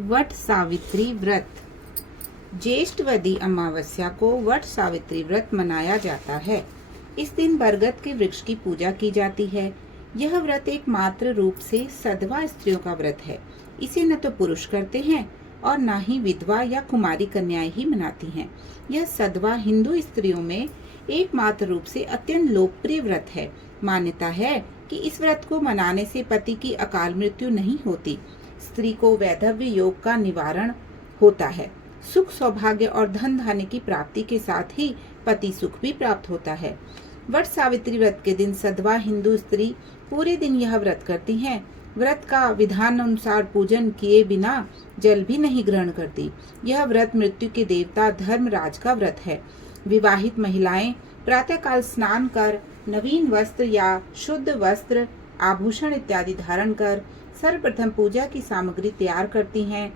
वट सावित्री व्रत। ज्येष्ठवदी अमावस्या को वट सावित्री व्रत मनाया जाता है। इस दिन बरगद के वृक्ष की पूजा की जाती है। यह व्रत एकमात्र रूप से सधवा स्त्रियों का व्रत है। इसे न तो पुरुष करते हैं और न ही विधवा या कुमारी कन्याएं ही मनाती हैं। यह सधवा हिंदू स्त्रियों में एकमात्र रूप से अत्यंत लोकप्रिय व्रत है। मान्यता है कि इस व्रत को मनाने से पति की अकाल मृत्यु नहीं होती। स्त्री को वैधव्य योग का निवारण होता है। सुख, सौभाग्य और धन धान्य की प्राप्ति के साथ ही पति सुख भी प्राप्त होता है। वट सावित्री व्रत के दिन सधवा हिंदू स्त्री पूरे दिन यह व्रत करती हैं। व्रत का विधान अनुसार पूजन किए बिना जल भी नहीं ग्रहण करती। यह व्रत मृत्यु के देवता धर्मराज का व्रत है। विवाहित महिलाएं प्रातःकाल स्नान कर नवीन वस्त्र या शुद्ध वस्त्र, आभूषण इत्यादि धारण कर सर्वप्रथम पूजा की सामग्री तैयार करती हैं।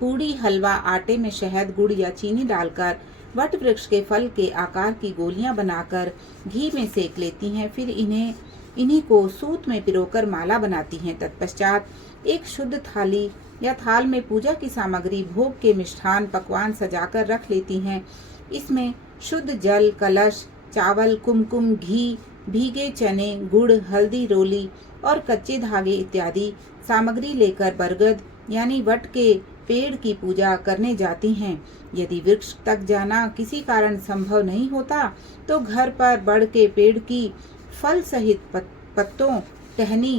पूड़ी, हलवा, आटे में शहद, गुड़ या चीनी डालकर वट वृक्ष के फल के आकार की गोलियां बनाकर घी में सेक लेती हैं। फिर इन्हीं को सूत में पिरोकर माला बनाती हैं। तत्पश्चात एक शुद्ध थाली या थाल में पूजा की सामग्री, भोग के मिष्ठान, पकवान सजाकर रख लेती हैं। इसमें शुद्ध जल, कलश, चावल, कुमकुम, घी, भीगे चने, गुड़, हल्दी, रोली और कच्चे धागे इत्यादि सामग्री लेकर बरगद यानी वट के पेड़ की पूजा करने जाती हैं। यदि वृक्ष तक जाना किसी कारण संभव नहीं होता तो घर पर बड़ के पेड़ की फल सहित पत्तों, टहनी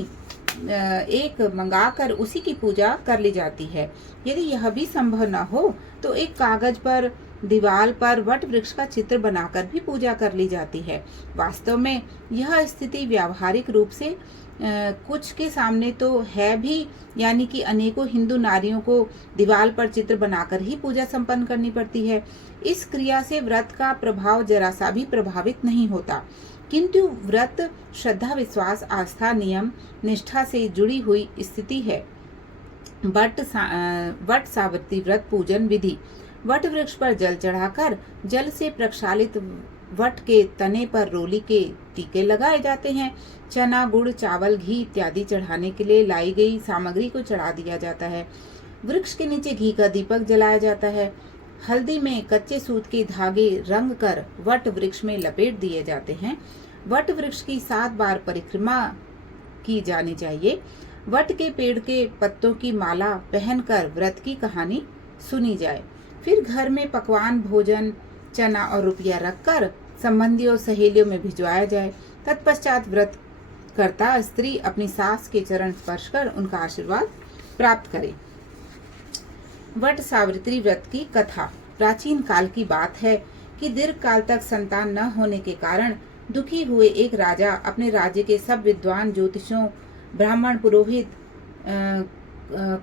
एक मंगाकर उसी की पूजा कर ली जाती है। यदि यह भी संभव न हो तो एक कागज पर दीवार पर वट वृक्ष का चित्र बनाकर भी पूजा कर ली जाती है। वास्तव में यह स्थिति व्यावहारिक रूप से कुछ के सामने तो है भी, यानी कि अनेकों हिंदू नारियों को दीवार पर चित्र बनाकर ही पूजा संपन्न करनी पड़ती है। इस क्रिया से व्रत का प्रभाव जरा सा भी प्रभावित नहीं होता, किंतु व्रत श्रद्धा, विश्वास, आस्था, नियम, निष्ठा से जुड़ी हुई स्थिति है। वट सावित्री व्रत पूजन विधि। वट वृक्ष पर जल चढ़ाकर जल से प्रक्षालित वट के तने पर रोली के टीके लगाए जाते हैं। चना, गुड़, चावल, घी इत्यादि चढ़ाने के लिए लाई गई सामग्री को चढ़ा दिया जाता है। वृक्ष के नीचे घी का दीपक जलाया जाता है। हल्दी में कच्चे सूत के धागे रंग कर वट वृक्ष में लपेट दिए जाते हैं। वट वृक्ष की 7 बार परिक्रमा की जानी चाहिए। वट के पेड़ के पत्तों की माला पहनकर व्रत की कहानी सुनी जाए। फिर घर में पकवान, भोजन, चना और रुपया रखकर संबंधियों, सहेलियों में भिजवाया जाए। तत्पश्चात व्रत करता स्त्री अपनी सास के चरण स्पर्श कर उनका आशीर्वाद प्राप्त करे। वट सावित्री व्रत की कथा। प्राचीन काल की बात है कि दीर्घ काल तक संतान न होने के कारण दुखी हुए एक राजा अपने राज्य के सब विद्वान, ज्योतिषों, ब्राह्मण, पुरोहित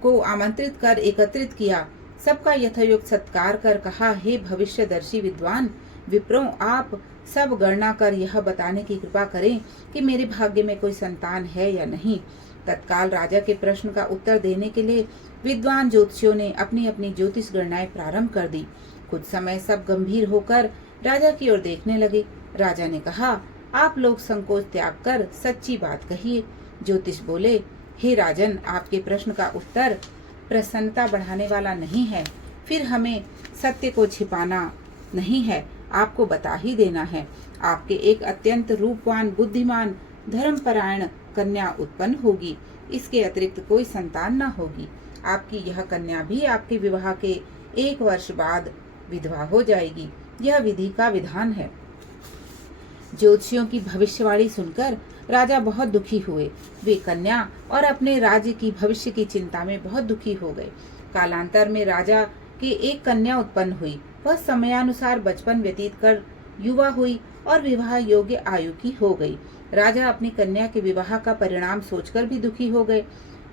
को आमंत्रित कर एकत्रित किया। सबका यथायोग्य सत्कार कर कहा, हे भविष्यदर्शी विद्वान विप्रों, आप सब गणना कर यह बताने की कृपा करें कि मेरे भाग्य में कोई संतान है या नहीं। तत्काल राजा के प्रश्न का उत्तर देने के लिए विद्वान ज्योतिषियों ने अपनी अपनी ज्योतिष गणनाएं प्रारंभ कर दी। कुछ समय सब गंभीर होकर राजा की ओर देखने लगे। राजा ने कहा, आप लोग संकोच त्याग कर सच्ची बात कहिए। ज्योतिष बोले, हे राजन, आपके प्रश्न का उत्तर प्रसन्नता बढ़ाने वाला नहीं है। फिर हमें सत्य को छिपाना नहीं है, आपको बता ही देना है। आपके एक अत्यंत रूपवान, बुद्धिमान, धर्मपरायण कन्या उत्पन्न होगी। इसके अतिरिक्त कोई संतान न होगी। आपकी यह कन्या भी आपके विवाह के 1 वर्ष बाद विधवा हो जाएगी। यह विधि का विधान है। ज्योतिषियों की भविष्यवाणी सुनकर राजा बहुत दुखी हुए। वे कन्या और अपने राज्य की भविष्य की चिंता में बहुत दुखी हो गए। कालांतर में राजा की एक कन्या उत्पन्न हुई। वह समयानुसार बचपन व्यतीत कर युवा हुई और विवाह योग्य आयु की हो गई। राजा अपनी कन्या के विवाह का परिणाम सोचकर भी दुखी हो गए।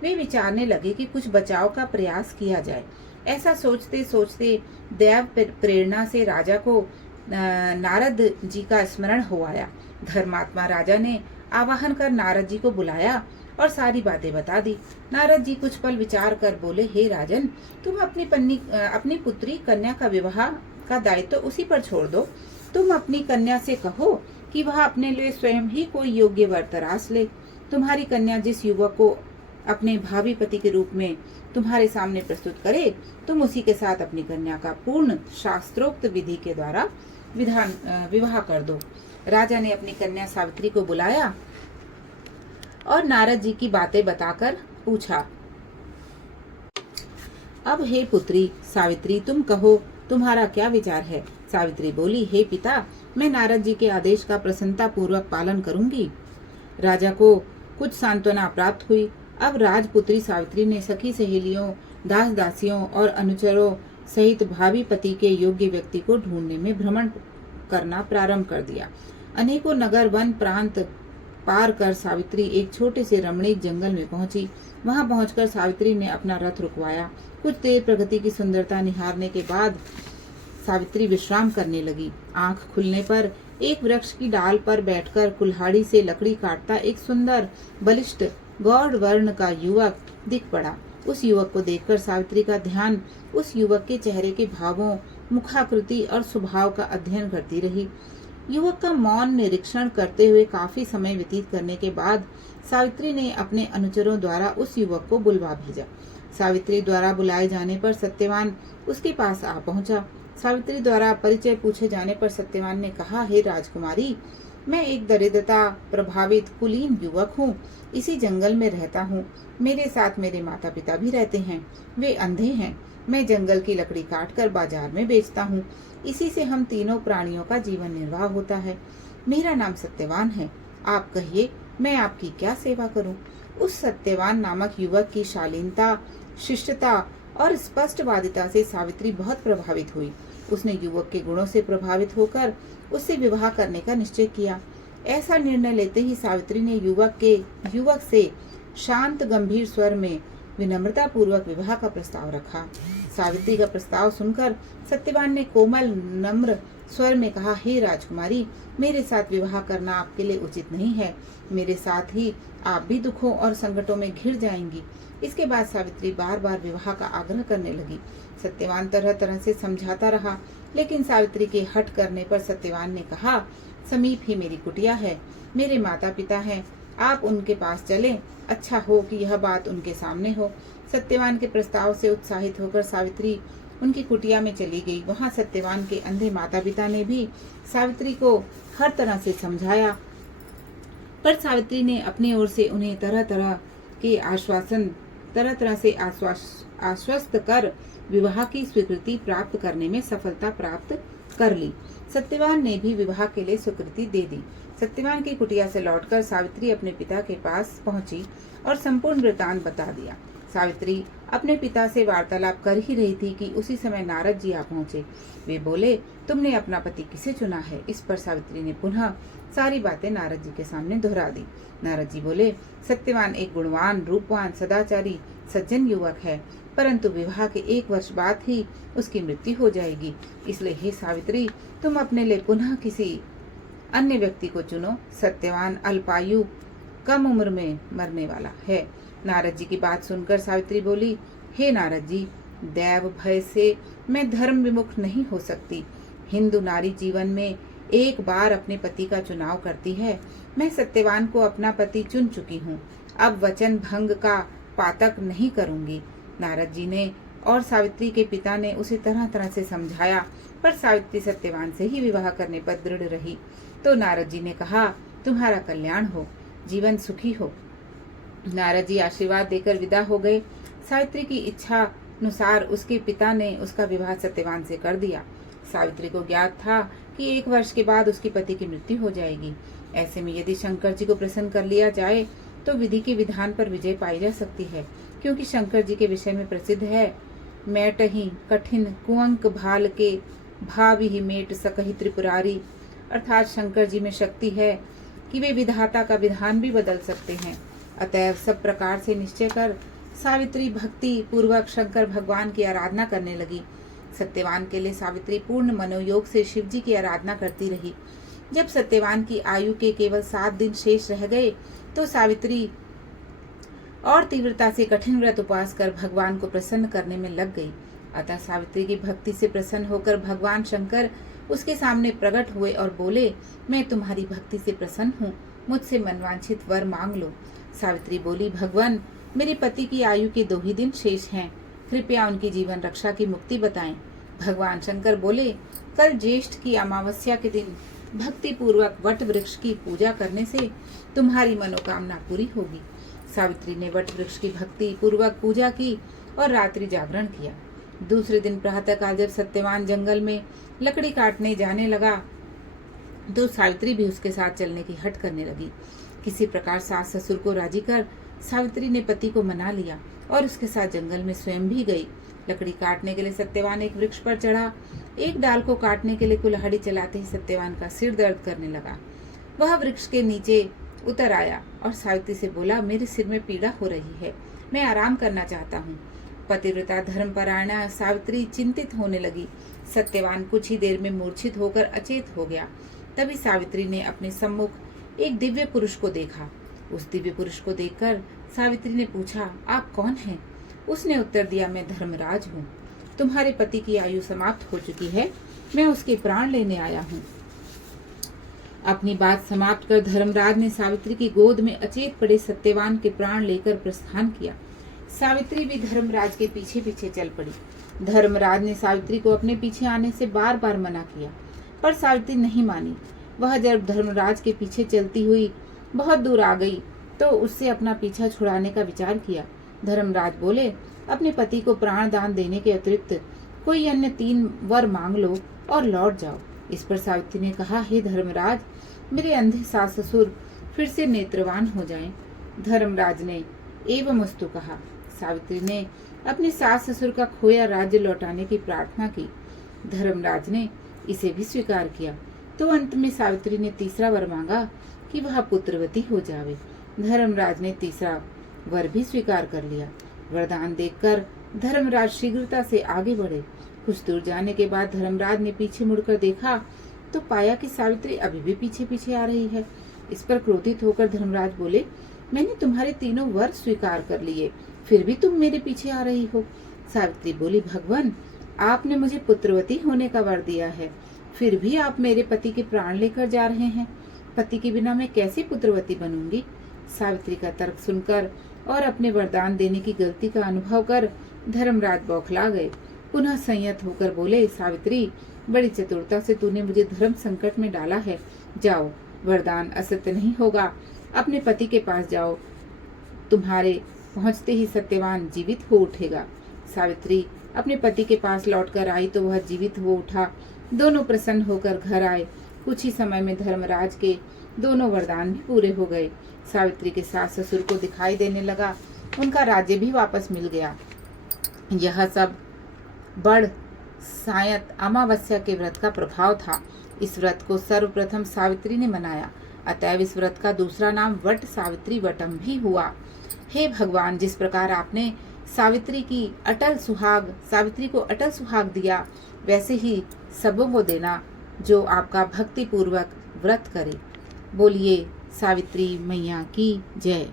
वे विचारने लगे कि कुछ बचाव का प्रयास किया जाए। ऐसा सोचते सोचते दैव प्रेरणा से राजा को नारद जी का स्मरण हो आया। धर्मात्मा राजा ने आवाहन कर नारद जी को बुलाया और सारी बातें बता दी। नारद जी कुछ पल विचार कर बोले, हे राजन, तुम अपनी पुत्री कन्या का विवाह का दायित्व तो उसी पर छोड़ दो। तुम अपनी कन्या से कहो कि वह अपने लिए स्वयं ही कोई योग्य वर तराश ले। तुम्हारी कन्या जिस युवक को अपने भावी पति के रूप में तुम्हारे सामने प्रस्तुत करे, तुम उसी के साथ अपनी कन्या का पूर्ण शास्त्रोक्त विधि के द्वारा विवाह कर दो। राजा ने अपनी कन्या सावित्री को बुलाया और नारद जी की बातें बताकर पूछा, अब हे पुत्री सावित्री, तुम कहो तुम्हारा क्या विचार है। सावित्री बोली, हे पिता, मैं नारद जी के आदेश का प्रसन्नता पूर्वक पालन करूंगी। राजा को कुछ सांत्वना प्राप्त हुई। अब राजपुत्री सावित्री ने सखी सहेलियों, दास दासियों और अनुचरों सहित भावी पति के योग्य व्यक्ति को ढूंढने में भ्रमण करना प्रारंभ कर दिया। अनेकों नगर वन प्रांत पार कर सावित्री एक छोटे से रमणीक जंगल में पहुंची। वहां पहुंचकर सावित्री ने अपना रथ रुकवाया। कुछ देर प्रकृति की सुंदरता निहारने के बाद सावित्री विश्राम करने लगी। आंख खुलने पर एक वृक्ष की डाल पर बैठकर कुल्हाड़ी से लकड़ी काटता एक सुंदर बलिष्ठ गौड़ वर्ण का युवक दिख पड़ा। उस युवक को देखकर सावित्री का ध्यान उस युवक के चेहरे के भावों, मुखाकृति और स्वभाव का अध्ययन करती रही। युवक का मौन निरीक्षण करते हुए काफी समय व्यतीत करने के बाद सावित्री ने अपने अनुचरों द्वारा उस युवक को बुलवा भेजा। सावित्री द्वारा बुलाए जाने पर सत्यवान उसके पास आ पहुंचा। सावित्री द्वारा परिचय पूछे जाने पर सत्यवान ने कहा, हे राजकुमारी, मैं एक दरिद्रता प्रभावित कुलीन युवक हूँ। इसी जंगल में रहता हूँ। मेरे साथ मेरे माता पिता भी रहते हैं। वे अंधे हैं। मैं जंगल की लकड़ी काटकर बाजार में बेचता हूँ। इसी से हम तीनों प्राणियों का जीवन निर्वाह होता है। मेरा नाम सत्यवान है। आप कहिए, मैं आपकी क्या सेवा करूँ। उस सत्यवान नामक युवक की शालीनता, शिष्टता और स्पष्टवादिता से सावित्री बहुत प्रभावित हुई। उसने युवक के गुणों से प्रभावित होकर उससे विवाह करने का निश्चय किया। ऐसा निर्णय लेते ही सावित्री ने युवक से शांत गंभीर स्वर में विनम्रता पूर्वक विवाह का प्रस्ताव रखा। सावित्री का प्रस्ताव सुनकर सत्यवान ने कोमल नम्र स्वर में कहा, हे राजकुमारी, मेरे साथ विवाह करना आपके लिए उचित नहीं है। मेरे साथ ही आप भी दुखों और संकटों में घिर जाएंगी। इसके बाद सावित्री बार बार विवाह का आग्रह करने लगी। सत्यवान तरह तरह से समझाता रहा, लेकिन सावित्री के हठ करने पर सत्यवान ने कहा, समीप ही मेरी कुटिया है, मेरे माता पिता हैं, आप उनके पास चलें। अच्छा हो कि यह बात उनके सामने हो। सत्यवान के प्रस्ताव से उत्साहित होकर सावित्री उनकी कुटिया में चली गई। वहां सत्यवान के अंधे माता पिता ने भी सावित्री को हर तरह से समझाया, पर सावित्री ने अपनी ओर से उन्हें तरह तरह से आश्वस्त कर विवाह की स्वीकृति प्राप्त करने में सफलता प्राप्त कर ली। सत्यवान ने भी विवाह के लिए स्वीकृति दे दी। सत्यवान की कुटिया से लौटकर सावित्री अपने पिता के पास पहुंची और संपूर्ण वृतांत बता दिया। सावित्री अपने पिता से वार्तालाप कर ही रही थी कि उसी समय नारद जी आ पहुंचे। वे बोले, तुमने अपना पति किसे चुना है। इस पर सावित्री ने पुनः सारी बातें नारद जी के सामने दोहरा दी। नारद जी बोले, सत्यवान एक गुणवान, रूपवान, सदाचारी, सज्जन युवक है, परंतु विवाह के 1 वर्ष बाद ही उसकी मृत्यु हो जाएगी। इसलिए हे सावित्री, तुम अपने लिए पुनः किसी अन्य व्यक्ति को चुनो। सत्यवान अल्पायु, कम उम्र में मरने वाला है। नारद जी की बात सुनकर सावित्री बोली, हे नारद जी, दैव भय से मैं धर्म विमुख नहीं हो सकती। हिंदू नारी जीवन में एक बार अपने पति का चुनाव करती है। मैं सत्यवान को अपना पति चुन चुकी हूँ। अब वचन भंग का पातक नहीं करूंगी। नारद जी ने और सावित्री के पिता ने उसे तरह तरह से समझाया, पर सावित्री सत्यवान से ही विवाह करने पर दृढ़ रही। तो नारद जी ने कहा, तुम्हारा कल्याण हो, जीवन सुखी हो। नारद जी आशीर्वाद देकर विदा हो गए। सावित्री की इच्छा अनुसार उसके पिता ने उसका विवाह सत्यवान से कर दिया। सावित्री को ज्ञात था कि 1 वर्ष के बाद उसके पति की मृत्यु हो जाएगी। ऐसे में यदि शंकर जी को प्रसन्न कर लिया जाए तो विधि के विधान पर विजय पाई जा सकती है, क्योंकि शंकर जी के विषय में प्रसिद्ध है, मैटही कठिन कुंक भाल के भावी ही मेट सकही त्रिपुरारी। अर्थात शंकर जी में शक्ति है कि वे विधाता का विधान भी बदल सकते हैं। अतएव सब प्रकार से निश्चय कर सावित्री भक्ति पूर्वक शंकर भगवान की आराधना करने लगी। सत्यवान के लिए सावित्री पूर्ण मनोयोग से शिव जी की आराधना करती रही। जब सत्यवान की आयु के केवल 7 दिन शेष रह गए तो सावित्री और तीव्रता से कठिन व्रत उपवास कर भगवान को प्रसन्न करने में लग गई। अतः सावित्री की भक्ति से प्रसन्न होकर भगवान शंकर उसके सामने प्रकट हुए और बोले, मैं तुम्हारी भक्ति से प्रसन्न हूँ, मुझसे मनवांछित वर मांग लो। सावित्री बोली, भगवान, मेरे पति की आयु के 2 ही दिन शेष हैं, कृपया उनकी जीवन रक्षा की मुक्ति बताएं। भगवान शंकर बोले, कल ज्येष्ठ की अमावस्या के दिन भक्ति पूर्वक वट वृक्ष की पूजा करने से तुम्हारी मनोकामना पूरी होगी। सावित्री ने वट वृक्ष की भक्ति पूर्वक पूजा की और रात्रि जागरण किया। दूसरे दिन प्रातःकाल जब सत्यवान जंगल में लकड़ी काटने जाने लगा तो सावित्री भी उसके साथ चलने की हट करने लगी। किसी प्रकार सास ससुर को राजी कर सावित्री ने पति को मना लिया और उसके साथ जंगल में स्वयं भी गई। लकड़ी काटने के लिए सत्यवान एक वृक्ष पर चढ़ा। एक डाल को काटने के लिए कुल्हाड़ी चलाते ही सत्यवान का सिर दर्द करने लगा। वह वृक्ष के नीचे उतर आया और सावित्री से बोला, मेरे सिर में पीड़ा हो रही है, मैं आराम करना चाहता हूँ। पतिव्रता धर्मपरायणा सावित्री चिंतित होने लगी। सत्यवान कुछ ही देर में मूर्छित होकर अचेत हो गया। तभी सावित्री ने अपने सम्मुख एक दिव्य पुरुष को देखा। उस दिव्य पुरुष को देखकर सावित्री ने पूछा, आप कौन हैं? उसने उत्तर दिया, मैं धर्मराज हूँ। तुम्हारे पति की आयु समाप्त हो चुकी है, मैं उसके प्राण लेने आया हूँ। अपनी बात समाप्त कर धर्मराज ने सावित्री की गोद में अचेत पड़े सत्यवान के प्राण लेकर प्रस्थान किया। सावित्री भी धर्मराज के पीछे पीछे चल पड़ी। धर्मराज ने सावित्री को अपने पीछे आने से बार बार मना किया, पर सावित्री नहीं मानी। वह जब धर्मराज के पीछे चलती हुई बहुत दूर आ गई तो उससे अपना पीछा छुड़ाने का विचार किया। धर्मराज बोले, अपने पति को प्राण दान देने के अतिरिक्त कोई अन्य 3 वर मांग लो और लौट जाओ। इस पर सावित्री ने कहा, हे धर्मराज, मेरे अंधे सास ससुर फिर से नेत्रवान हो जाएं। धर्मराज ने एवमस्तु कहा। सावित्री ने अपने सास ससुर का खोया राज्य लौटाने की प्रार्थना की। धर्मराज ने इसे भी स्वीकार किया। तो अंत में सावित्री ने तीसरा वर मांगा कि वह पुत्रवती हो जावे। धर्मराज ने तीसरा वर भी स्वीकार कर लिया। वरदान देखकर धर्मराज शीघ्रता से आगे बढ़े। कुछ दूर जाने के बाद धर्मराज ने पीछे मुड़कर देखा तो पाया कि सावित्री अभी भी पीछे पीछे आ रही है। इस पर क्रोधित होकर धर्मराज बोले, मैंने तुम्हारे 3 वर स्वीकार कर लिए, फिर भी तुम मेरे पीछे आ रही हो। सावित्री बोली, भगवान, आपने मुझे पुत्रवती होने का वर दिया है, फिर भी आप मेरे पति के प्राण लेकर जा रहे हैं। पति के बिना मैं कैसे पुत्रवती बनूंगी? सावित्री का तर्क सुनकर और अपने वरदान देने की गलती का अनुभव कर धर्मराज बौखला गए। पुनः संयत होकर बोले, सावित्री, बड़ी चतुरता से तूने मुझे धर्म संकट में डाला है। जाओ, वरदान असत्य नहीं होगा, अपने पति के पास जाओ, तुम्हारे पहुंचते ही सत्यवान जीवित हो उठेगा। सावित्री अपने पति के पास लौटकर आई तो वह जीवित हो उठा। दोनों प्रसन्न होकर घर आए। कुछ ही समय में धर्मराज के दोनों वरदान भी पूरे हो गए। सावित्री के सास ससुर को दिखाई देने लगा, उनका राज्य भी वापस मिल गया। यह सब बड़ सायत अमावस्या के व्रत का प्रभाव था। इस व्रत को सर्वप्रथम सावित्री ने मनाया, अतएव इस व्रत का दूसरा नाम वट सावित्री वटम भी हुआ। हे भगवान, जिस प्रकार आपने सावित्री को अटल सुहाग दिया, वैसे ही सबों को देना जो आपका भक्ति पूर्वक व्रत करे। बोलिए सावित्री मैया की जय।